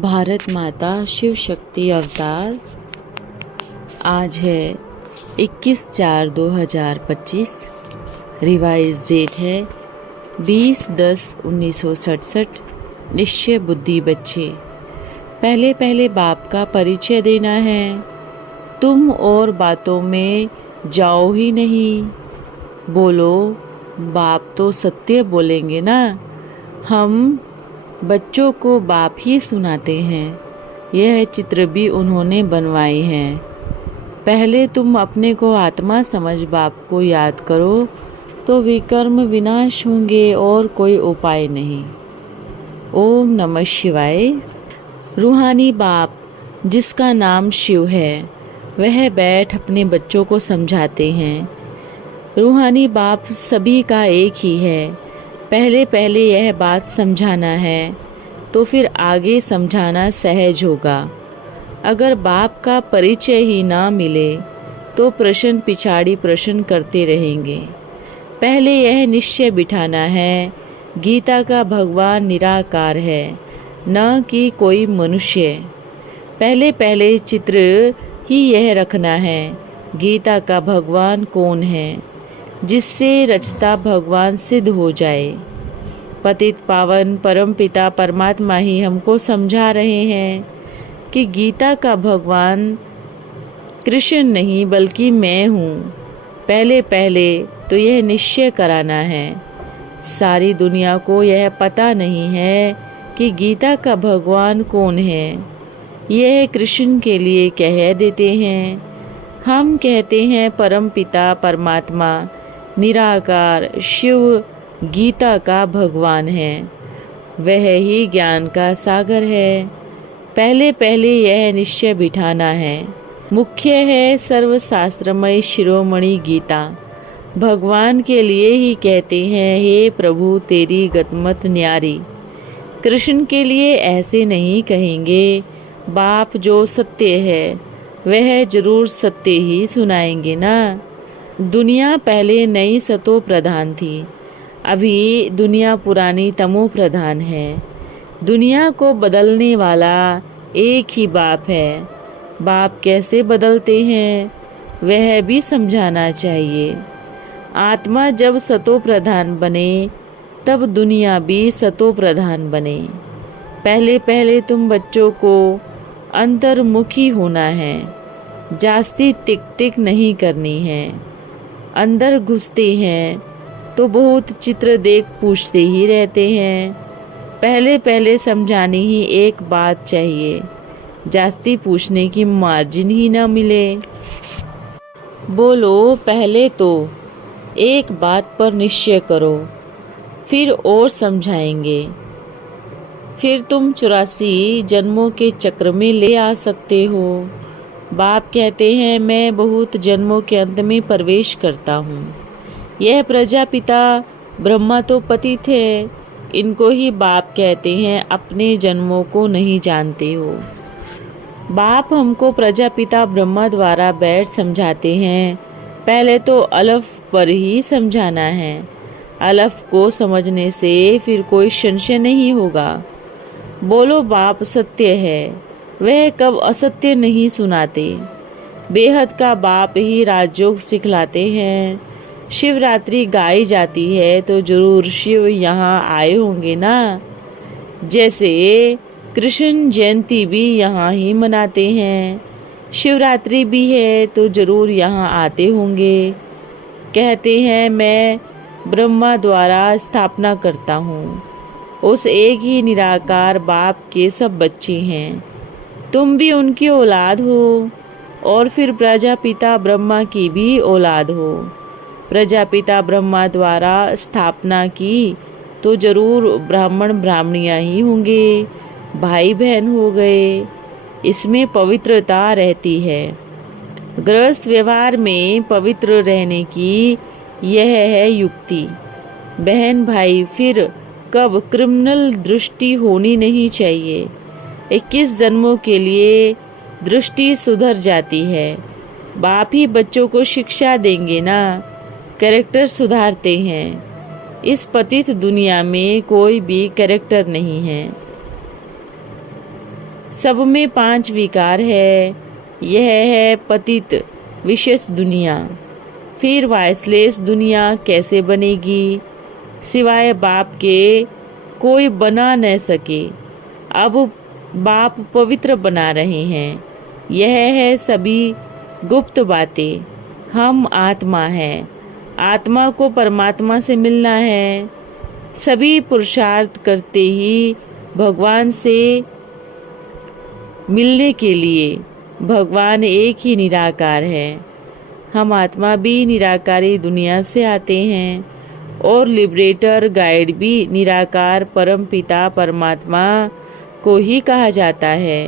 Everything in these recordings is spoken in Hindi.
भारत माता शिव शक्ति अवतार। आज है 21/4/2025। रिवाइज डेट है 20/10/1967। निश्चय बुद्धि बच्चे, पहले पहले बाप का परिचय देना है। तुम और बातों में जाओ ही नहीं। बोलो, बाप तो सत्य बोलेंगे ना। हम बच्चों को बाप ही सुनाते हैं। यह चित्र भी उन्होंने बनवाए हैं। पहले तुम अपने को आत्मा समझ बाप को याद करो तो विकर्म विनाश होंगे और कोई उपाय नहीं। ओम नमः शिवाय। रूहानी बाप जिसका नाम शिव है, वह बैठ अपने बच्चों को समझाते हैं। रूहानी बाप सभी का एक ही है। पहले पहले यह बात समझाना है तो फिर आगे समझाना सहज होगा। अगर बाप का परिचय ही ना मिले तो प्रश्न पिछाड़ी प्रश्न करते रहेंगे। पहले यह निश्चय बिठाना है, गीता का भगवान निराकार है, न कि कोई मनुष्य। पहले पहले चित्र ही यह रखना है, गीता का भगवान कौन है, जिससे रचता भगवान सिद्ध हो जाए। पतित पावन परम पिता परमात्मा ही हमको समझा रहे हैं कि गीता का भगवान कृष्ण नहीं बल्कि मैं हूँ। पहले पहले तो यह निश्चय कराना है। सारी दुनिया को यह पता नहीं है कि गीता का भगवान कौन है। यह कृष्ण के लिए कह देते हैं। हम कहते हैं परम पिता परमात्मा निराकार शिव गीता का भगवान है। वह ही ज्ञान का सागर है। पहले पहले यह निश्चय बिठाना है। मुख्य है सर्वशास्त्रमय शिरोमणि गीता। भगवान के लिए ही कहते हैं, हे प्रभु तेरी गतमत न्यारी। कृष्ण के लिए ऐसे नहीं कहेंगे। बाप जो सत्य है वह जरूर सत्य ही सुनाएंगे ना। दुनिया पहले नई सतो प्रधान थी, अभी दुनिया पुरानी तमो प्रधान है। दुनिया को बदलने वाला एक ही बाप है। बाप कैसे बदलते हैं वह भी समझाना चाहिए। आत्मा जब सतो प्रधान बने तब दुनिया भी सतो प्रधान बने। पहले पहले तुम बच्चों को अंतर्मुखी होना है, जास्ती टिक टिक नहीं करनी है। अंदर घुसते हैं तो बहुत चित्र देख पूछते ही रहते हैं। पहले पहले समझानी ही एक बात चाहिए, जास्ती पूछने की मार्जिन ही ना मिले। बोलो, पहले तो एक बात पर निश्चय करो, फिर और समझाएंगे। फिर तुम 84 जन्मों के चक्र में ले आ सकते हो। बाप कहते हैं, मैं बहुत जन्मों के अंत में प्रवेश करता हूँ। यह प्रजापिता ब्रह्मा तो पति थे, इनको ही बाप कहते हैं, अपने जन्मों को नहीं जानते हो। बाप हमको प्रजापिता ब्रह्मा द्वारा बैठ समझाते हैं। पहले तो अलफ पर ही समझाना है। अलफ को समझने से फिर कोई संशय नहीं होगा। बोलो, बाप सत्य है, वह कब असत्य नहीं सुनाते। बेहद का बाप ही राजयोग सिखलाते हैं। शिवरात्रि गाई जाती है तो जरूर शिव यहाँ आए होंगे ना। जैसे कृष्ण जयंती भी यहाँ ही मनाते हैं, शिवरात्रि भी है तो जरूर यहाँ आते होंगे। कहते हैं, मैं ब्रह्मा द्वारा स्थापना करता हूँ। उस एक ही निराकार बाप के सब बच्चे हैं। तुम भी उनकी औलाद हो और फिर प्रजापिता ब्रह्मा की भी औलाद हो। प्रजापिता ब्रह्मा द्वारा स्थापना की तो जरूर ब्राह्मण ब्राह्मणियाँ ही होंगे, भाई बहन हो गए। इसमें पवित्रता रहती है। गृहस्थ व्यवहार में पवित्र रहने की यह है युक्ति। बहन भाई फिर कब क्रिमिनल दृष्टि होनी नहीं चाहिए। 21 जन्मों के लिए दृष्टि सुधर जाती है। बाप ही बच्चों को शिक्षा देंगे ना। कैरेक्टर सुधारते हैं। इस पतित दुनिया में कोई भी कैरेक्टर नहीं है। सब में 5 विकार है। यह है पतित विशेष दुनिया। फिर वाइसलेस दुनिया कैसे बनेगी? सिवाय बाप के कोई बना न सके। अब बाप पवित्र बना रहे हैं। यह है सभी गुप्त बातें। हम आत्मा हैं। आत्मा को परमात्मा से मिलना है। सभी पुरुषार्थ करते ही भगवान से मिलने के लिए। भगवान एक ही निराकार है। हम आत्मा भी निराकारी दुनिया से आते हैं और लिबरेटर गाइड भी निराकार परम पिता परमात्मा को ही कहा जाता है।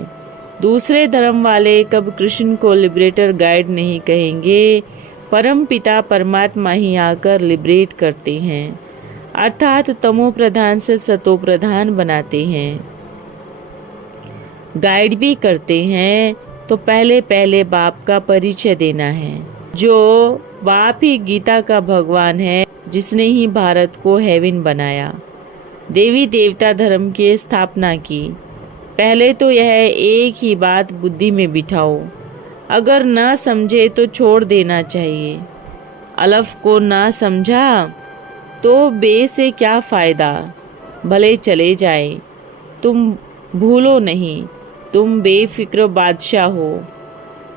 दूसरे धर्म वाले कब कृष्ण को लिबरेटर गाइड नहीं कहेंगे। परम पिता परमात्मा ही आकर लिबरेट करते हैं, अर्थात तमो प्रधान से सतो प्रधान बनाते हैं। गाइड भी करते हैं तो पहले पहले बाप का परिचय देना है। जो बाप ही गीता का भगवान है, जिसने ही भारत को हेवन बनाया, देवी देवता धर्म की स्थापना की। पहले तो यह एक ही बात बुद्धि में बिठाओ। अगर ना समझे तो छोड़ देना चाहिए। अलफ को ना समझा तो बे से क्या फ़ायदा, भले चले जाए। तुम भूलो नहीं, तुम बेफिक्र बादशाह हो।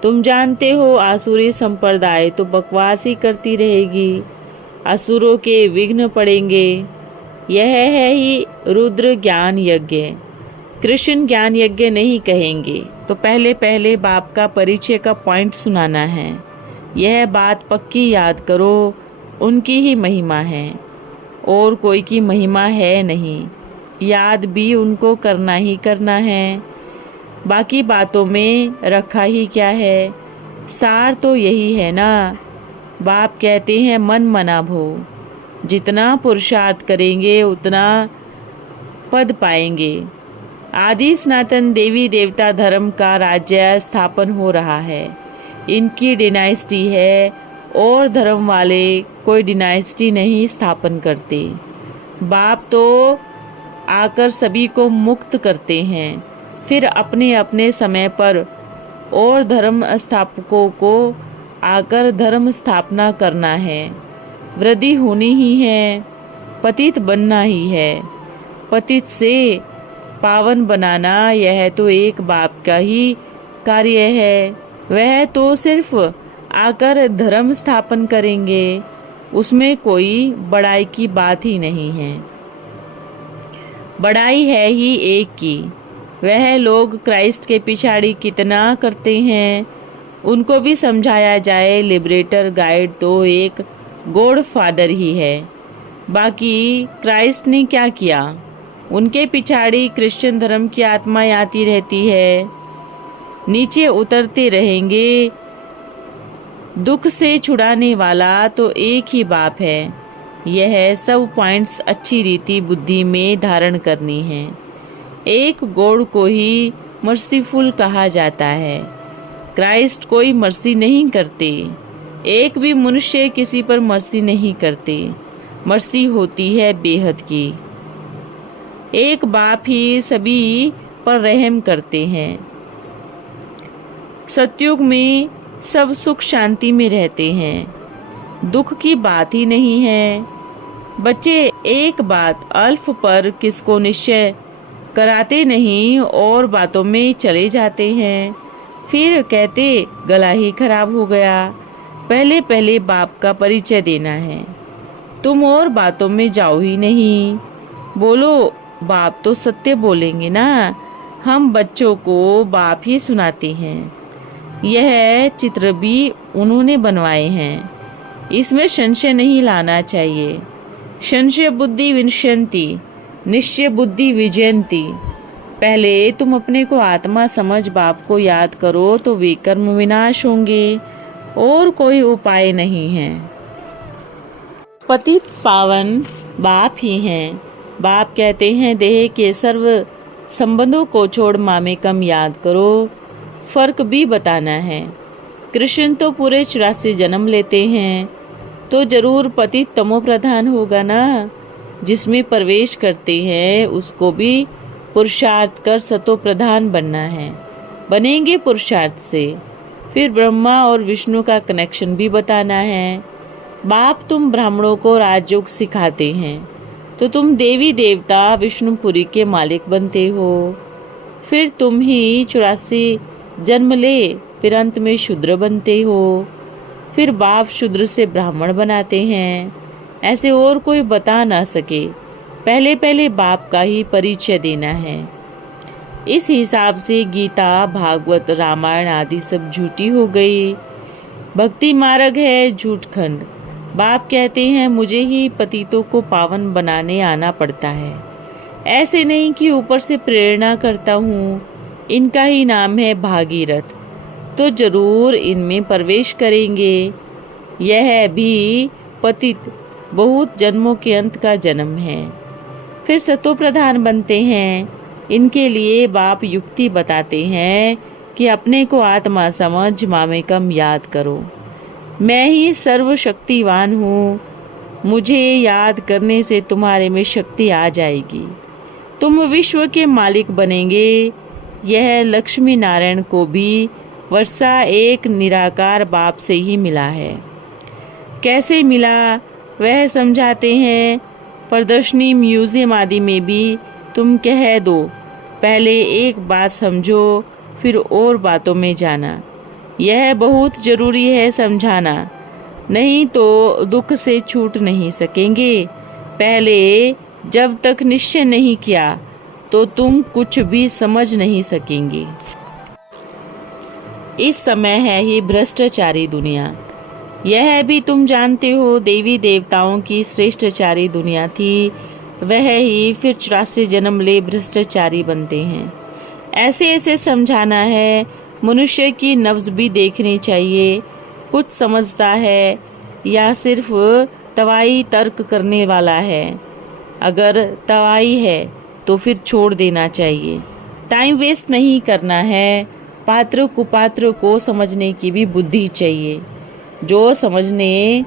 तुम जानते हो आसुरी संप्रदाय तो बकवास ही करती रहेगी। असुरों के विघ्न पड़ेंगे। यह है ही रुद्र ज्ञान यज्ञ। कृष्ण ज्ञान यज्ञ नहीं कहेंगे। तो पहले पहले बाप का परिचय का पॉइंट सुनाना है। यह बात पक्की याद करो। उनकी ही महिमा है और कोई की महिमा है नहीं। याद भी उनको करना ही करना है। बाकी बातों में रखा ही क्या है। सार तो यही है ना। बाप कहते हैं मन मना भो। जितना पुरुषार्थ करेंगे उतना पद पाएंगे। आदि सनातन देवी देवता धर्म का राज्य स्थापन हो रहा है। इनकी डिनाइस्टी है और धर्म वाले कोई डिनाइस्टी नहीं स्थापन करते। बाप तो आकर सभी को मुक्त करते हैं। फिर अपने अपने समय पर और धर्म स्थापकों को आकर धर्म स्थापना करना है। वृद्धि होनी ही है, पतित बनना ही है। पतित से पावन बनाना यह तो एक बाप का ही कार्य है। वह तो सिर्फ आकर धर्म स्थापन करेंगे। उसमें कोई बड़ाई की बात ही नहीं है। बड़ाई है ही एक की। वह लोग क्राइस्ट के पिछाड़ी कितना करते हैं, उनको भी समझाया जाए। लिबरेटर गाइड तो एक गॉड फादर ही है। बाकी क्राइस्ट ने क्या किया? उनके पिछाड़ी क्रिश्चियन धर्म की आत्माएं आती रहती है। नीचे उतरते रहेंगे। दुख से छुड़ाने वाला तो एक ही बाप है। यह सब पॉइंट्स अच्छी रीति बुद्धि में धारण करनी है। एक गॉड को ही मर्सीफुल कहा जाता है। क्राइस्ट कोई मर्सी नहीं करते। एक भी मनुष्य किसी पर मर्सी नहीं करते। मर्सी होती है बेहद की। एक बाप ही सभी पर रहम करते हैं। सतयुग में सब सुख शांति में रहते हैं। दुख की बात ही नहीं है। बच्चे एक बात अल्फ पर किसको निश्चय कराते नहीं और बातों में चले जाते हैं। फिर कहते गला ही खराब हो गया। पहले पहले बाप का परिचय देना है। तुम और बातों में जाओ ही नहीं। बोलो बाप तो सत्य बोलेंगे ना। हम बच्चों को बाप ही सुनाते हैं। यह चित्र भी उन्होंने बनवाए हैं। इसमें संशय नहीं लाना चाहिए। संशय बुद्धि विनश्यन्ति, निश्चय बुद्धि विजयन्ति। पहले तुम अपने को आत्मा समझ बाप को याद करो तो वे कर्म विनाश होंगे और कोई उपाय नहीं है। पतित पावन बाप ही हैं। बाप कहते हैं देह के सर्व संबंधों को छोड़ मामेकम याद करो। फर्क भी बताना है। कृष्ण तो पूरे 84 जन्म लेते हैं। तो जरूर पतित तमो प्रधान होगा ना। जिसमें प्रवेश करते हैं उसको भी पुरुषार्थ कर सतो प्रधान बनना है। बनेंगे पुरुषार्थ से। फिर ब्रह्मा और विष्णु का कनेक्शन भी बताना है। बाप तुम ब्राह्मणों को राजयोग सिखाते हैं तो तुम देवी देवता विष्णुपुरी के मालिक बनते हो। फिर तुम ही 84 जन्म ले, फिर अंत में शूद्र बनते हो। फिर बाप शूद्र से ब्राह्मण बनाते हैं। ऐसे और कोई बता ना सके। पहले पहले बाप का ही परिचय देना है। इस हिसाब से गीता, भागवत, रामायण आदि सब झूठी हो गई। भक्ति मार्ग है झूठ खंड। बाप कहते हैं मुझे ही पतितों को पावन बनाने आना पड़ता है। ऐसे नहीं कि ऊपर से प्रेरणा करता हूँ। इनका ही नाम है भागीरथ। तो जरूर इनमें प्रवेश करेंगे। यह भी पतित बहुत जन्मों के अंत का जन्म है। फिर सतो प्रधान बनते हैं। इनके लिए बाप युक्ति बताते हैं कि अपने को आत्मा समझ मामेकम याद करो। मैं ही सर्वशक्तिवान हूँ। मुझे याद करने से तुम्हारे में शक्ति आ जाएगी। तुम विश्व के मालिक बनेंगे। यह लक्ष्मी नारायण को भी वर्षा एक निराकार बाप से ही मिला है। कैसे मिला वह समझाते हैं। प्रदर्शनी, म्यूजियम आदि में भी तुम कह दो, पहले एक बात समझो फिर और बातों में जाना। यह बहुत जरूरी है समझाना, नहीं तो दुख से छूट नहीं सकेंगे। पहले जब तक निश्चय नहीं किया तो तुम कुछ भी समझ नहीं सकेंगे। इस समय है ही भ्रष्टाचारी दुनिया। यह भी तुम जानते हो देवी देवताओं की श्रेष्ठचारी दुनिया थी। वह ही फिर 84 जन्म ले भ्रष्टाचारी बनते हैं। ऐसे ऐसे समझाना है। मनुष्य की नब्ज भी देखनी चाहिए। कुछ समझता है या सिर्फ तवाई तर्क करने वाला है। अगर तवाई है तो फिर छोड़ देना चाहिए। टाइम वेस्ट नहीं करना है। पात्र कुपात्र को समझने की भी बुद्धि चाहिए। जो समझने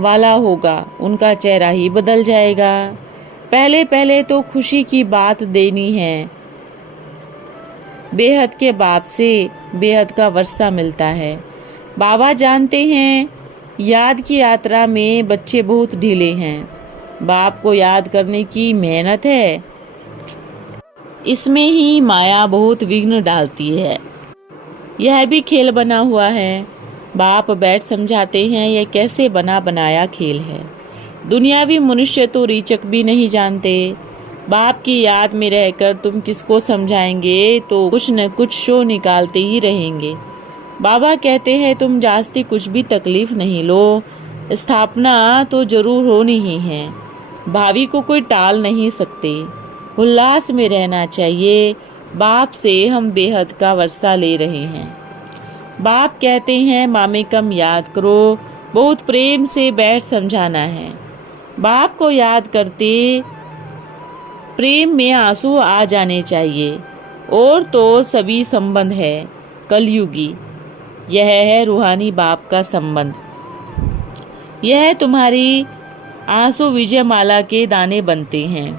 वाला होगा उनका चेहरा ही बदल जाएगा। पहले पहले तो खुशी की बात देनी है। बेहद के बाप से बेहद का वर्षा मिलता है। बाबा जानते हैं याद की यात्रा में बच्चे बहुत ढीले हैं। बाप को याद करने की मेहनत है, इसमें ही माया बहुत विघ्न डालती है। यह भी खेल बना हुआ है। बाप बैठ समझाते हैं यह कैसे बना बनाया खेल है। दुनियावी मनुष्य तो रीचक भी नहीं जानते। बाप की याद में रहकर तुम किसको समझाएंगे तो कुछ न कुछ शो निकालते ही रहेंगे। बाबा कहते हैं तुम जास्ती कुछ भी तकलीफ नहीं लो। स्थापना तो जरूर होनी ही है। भावी को कोई टाल नहीं सकते। उल्लास में रहना चाहिए। बाप से हम बेहद का वर्षा ले रहे हैं। बाप कहते हैं मामेकम याद करो। बहुत प्रेम से बैठ समझाना है। बाप को याद करते प्रेम में आंसू आ जाने चाहिए। और तो सभी संबंध है कलयुगी। यह है रूहानी बाप का संबंध। यह तुम्हारी आंसू विजयमाला के दाने बनते हैं।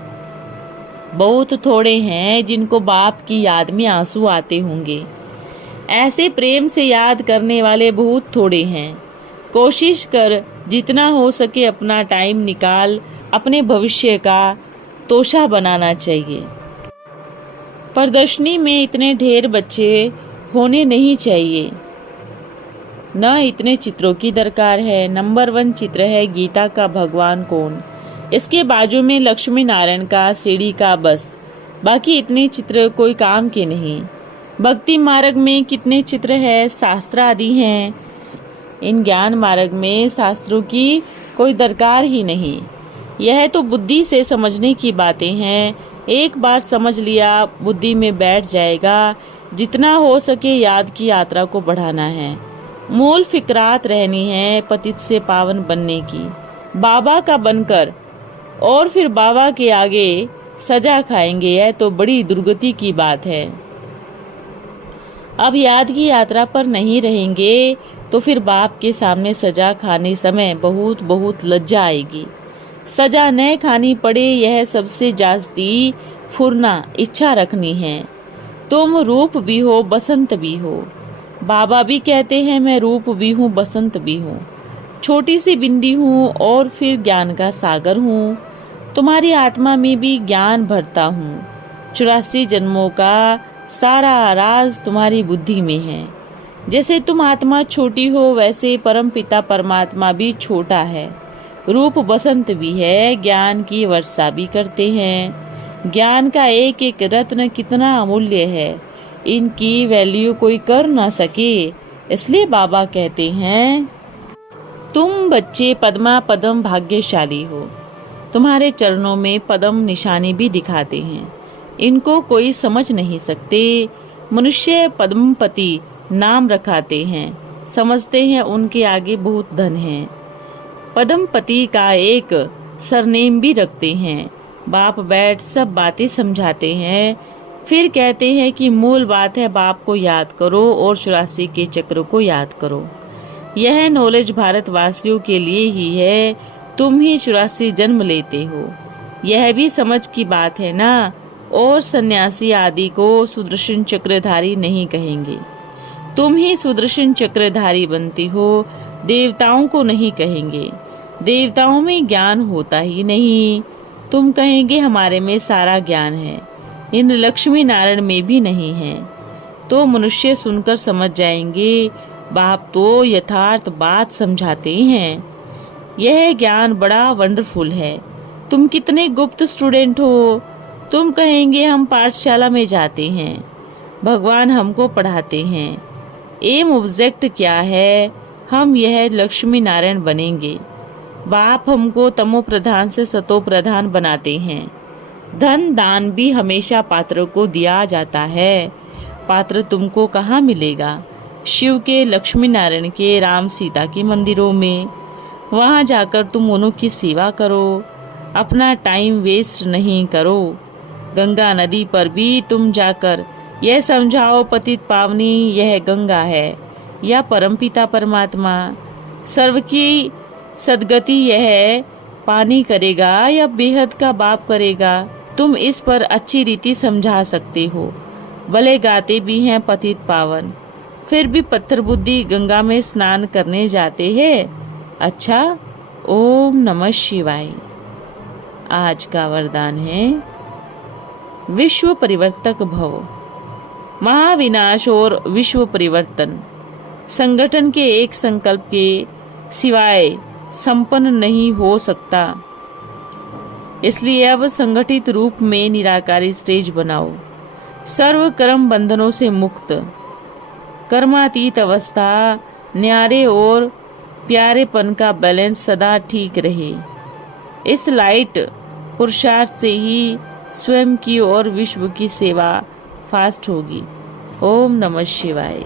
बहुत थोड़े हैं जिनको बाप की याद में आंसू आते होंगे। ऐसे प्रेम से याद करने वाले बहुत थोड़े हैं। कोशिश कर जितना हो सके अपना टाइम निकाल अपने भविष्य का तोशा बनाना चाहिए। प्रदर्शनी में इतने ढेर बच्चे होने नहीं चाहिए। न इतने चित्रों की दरकार है। नंबर 1 चित्र है गीता का भगवान कौन। इसके बाजू में लक्ष्मी नारायण का सीढ़ी का बस। बाकी इतने चित्र कोई काम के नहीं। भक्ति मार्ग में कितने चित्र है, शास्त्र आदि हैं। इन ज्ञान मार्ग में शास्त्रों की कोई दरकार ही नहीं। यह तो बुद्धि से समझने की बातें हैं। एक बार समझ लिया बुद्धि में बैठ जाएगा। जितना हो सके याद की यात्रा को बढ़ाना है। मूल फिक्रात रहनी है पतित से पावन बनने की, बाबा का बनकर, और फिर बाबा के आगे सजा खाएंगे। यह तो बड़ी दुर्गति की बात है। अब याद की यात्रा पर नहीं रहेंगे तो फिर बाप के सामने सजा खाने समय बहुत बहुत लज्जा आएगी। सजा न खानी पड़े, यह सबसे जास्ती फुरना इच्छा रखनी है। तुम रूप भी हो, बसंत भी हो। बाबा भी कहते हैं मैं रूप भी हूँ, बसंत भी हूँ, छोटी सी बिंदी हूँ और फिर ज्ञान का सागर हूँ। तुम्हारी आत्मा में भी ज्ञान भरता हूँ। 84 जन्मों का सारा राज तुम्हारी बुद्धि में है। जैसे तुम आत्मा छोटी हो, वैसे परम पिता परमात्मा भी छोटा है। रूप बसंत भी है, ज्ञान की वर्षा भी करते हैं। ज्ञान का एक एक रत्न कितना अमूल्य है, इनकी वैल्यू कोई कर ना सके। इसलिए बाबा कहते हैं, तुम बच्चे पद्मा पदम भाग्यशाली हो। तुम्हारे चरणों में पद्म निशानी भी दिखाते हैं। इनको कोई समझ नहीं सकते। मनुष्य पद्मपति नाम रखाते हैं, समझते हैं उनके आगे बहुत धन है। पद्मपति का एक सरनेम भी रखते हैं। बाप बैठ सब बातें समझाते हैं, फिर कहते हैं कि मूल बात है बाप को याद करो और 84 के चक्र को याद करो। यह नॉलेज भारतवासियों के लिए ही है। तुम ही 84 जन्म लेते हो, यह भी समझ की बात है ना। और सन्यासी आदि को सुदर्शन चक्रधारी नहीं कहेंगे। तुम ही सुदर्शन चक्रधारी बनती हो, देवताओं को नहीं कहेंगे। देवताओं में ज्ञान होता ही नहीं। तुम कहेंगे हमारे में सारा ज्ञान है, इन लक्ष्मी नारायण में भी नहीं है। तो मनुष्य सुनकर समझ जाएंगे बाप तो यथार्थ बात समझाते हैं। यह ज्ञान बड़ा वंडरफुल है। तुम कितने गुप्त स्टूडेंट हो। तुम कहेंगे हम पाठशाला में जाते हैं, भगवान हमको पढ़ाते हैं। एम ऑब्जेक्ट क्या है, हम यह लक्ष्मी नारायण बनेंगे। बाप हमको तमो प्रधान से सतो प्रधान बनाते हैं। धन दान भी हमेशा पात्र को दिया जाता है। पात्र तुमको कहाँ मिलेगा? शिव के, लक्ष्मी नारायण के, राम सीता के मंदिरों में। वहाँ जाकर तुम उन्हों की सेवा करो, अपना टाइम वेस्ट नहीं करो। गंगा नदी पर भी तुम जाकर यह समझाओ पतित पावनी यह गंगा है या परमपिता परमात्मा। सर्व की सदगति यह पानी करेगा या बेहद का बाप करेगा। तुम इस पर अच्छी रीति समझा सकते हो। भले गाते भी हैं पतित पावन, फिर भी पत्थर बुद्धि गंगा में स्नान करने जाते हैं। अच्छा, ओम नमः शिवाय। आज का वरदान है विश्व परिवर्तक भव। महाविनाश और विश्व परिवर्तन संगठन के एक संकल्प के सिवाय संपन्न नहीं हो सकता। इसलिए अब संगठित रूप में निराकारी स्टेज बनाओ। सर्व कर्म बंधनों से मुक्त, कर्मातीत अवस्था, न्यारे और प्यारेपन का बैलेंस सदा ठीक रहे। इस लाइट पुरुषार्थ से ही स्वयं की और विश्व की सेवा फास्ट होगी। ओम नमः शिवाय।